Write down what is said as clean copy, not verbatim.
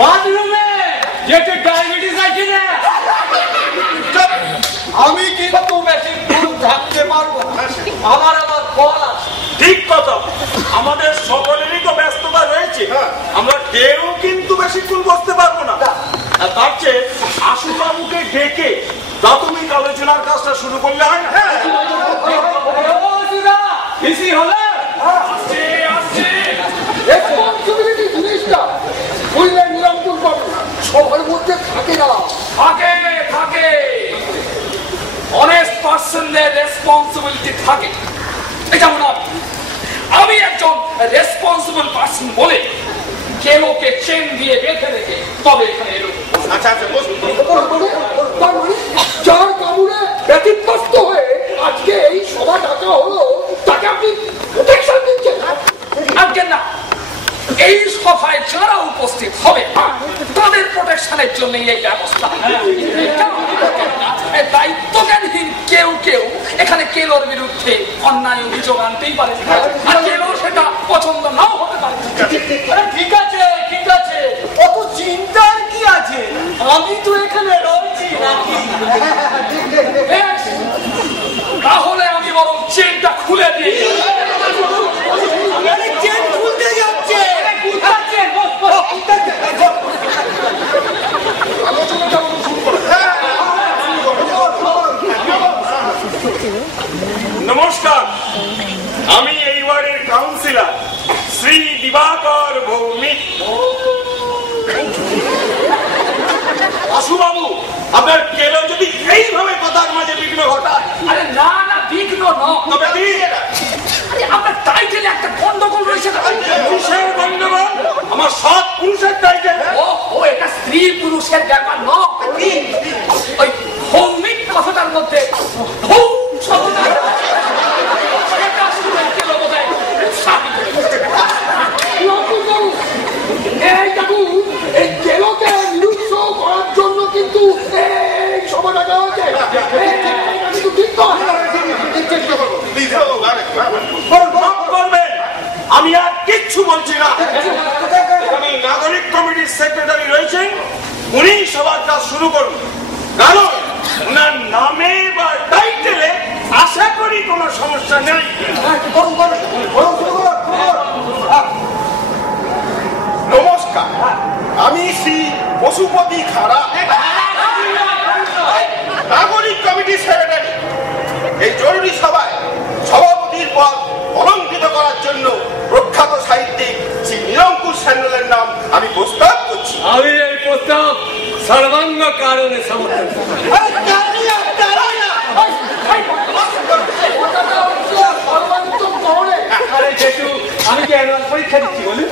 বাথরুমে যেতে ডায়াবেটিস আছে না। আমি কিন্তু বেশি দূর থাকতে পারবো না, আমার আবার কল আছে। ঠিক কথা, আমাদের সকলেরই তো ব্যস্ততা রয়েছে, আমরা কেউ কিন্তু বেশিক্ষণ বসতে পারবো না। তার চেয়ে আশুবাবুকে ডেকে প্রাথমিক আলোচনার কাজটা শুরু করলে হয় না? জিনিসটা বুঝলে নিরঙ্কুশ বাবু সবার মধ্যে থাকে না। থাকে অনেস্ট পার্সনদের রেসপন্সিবিলিটি থাকে। যেমন আমি একজন রেসপন্সিবল পার্সন বলে কেলোকে চেন দিয়ে বেঁধে রেখে তবে এখানে এলো। আচ্ছা, যার কামড়ে ব্যতিব্যস্ত হয়ে আজকে এই সভা ডাকা হলো তাকে আপনি প্রোটেকশন দিচ্ছেন? আজকে না, এই সভায় যারা উপস্থিত হবে তাদের প্রোটেকশনের জন্য এই ব্যবস্থা। দায়িত্বজ্ঞানহীন কেউ এখানে কেলোর বিরুদ্ধে অন্যায় অভিযোগ আনতেই পারে, আর কেলো সেটা পছন্দ নাও হতে পারে। ঠিক আছে, অত চিন্তার কি আছে, আমি তো এখানে রয়েছি নাকি? তাহলে আমি বরং চেনটা খুলে দিই। চেন খুলতে যাচ্ছে। নমস্কার, আমি এই ওয়ার্ডের কাউন্সিলর শ্রী দিবাকর ভৌমিক। আশুবাবু, আপনার কেলো যদি এইভাবে কথার মাঝে বিঘ্ন ঘটায়। আরে না, বিঘ্ন তবে কি আপনার টাইটেলে একটা গন্ডগোল রয়েছে। পুরুষের গন্ডগোল? আমার সব পুরুষের টাইটেল। ও এটা স্ত্রী পুরুষের ব্যাপার নয়। ওই ভৌমিক কথাটার মধ্যে ভৌম শব্দটা সেটা শুনে কেলো বোধহয় উৎসাহিত হয়েছে। এই কেলোকে নিরুৎস করার জন্য কিন্তু এই সভা ডাকা হয়েছে। আমি আর কিচ্ছু বলছি না। এখানে নাগরিক কমিটির সেক্রেটারি রয়েছেন, উনি সবার কাজ শুরু করুন। কারণ ওনার নামে বা টাইটেলে আশা করি কোনো সমস্যা নেই। নমস্কার, আমি শ্রী পশুপতি খাড়া, নাগরিক কমিটির সেক্রেটারি। এই জরুরি সভায় সভাপতির পদ অলঙ্কৃত করার জন্য প্রখ্যাত সাহিত্যিক শ্রী নিরঙ্কুশ স্যান্ডেলের নাম আমি প্রস্তাব করছি। আমি এই প্রস্তাব সর্বাঙ্গ কারণে সমর্থন করি। আমি কি অ্যানুয়াল পরীক্ষা দিচ্ছি বলুন?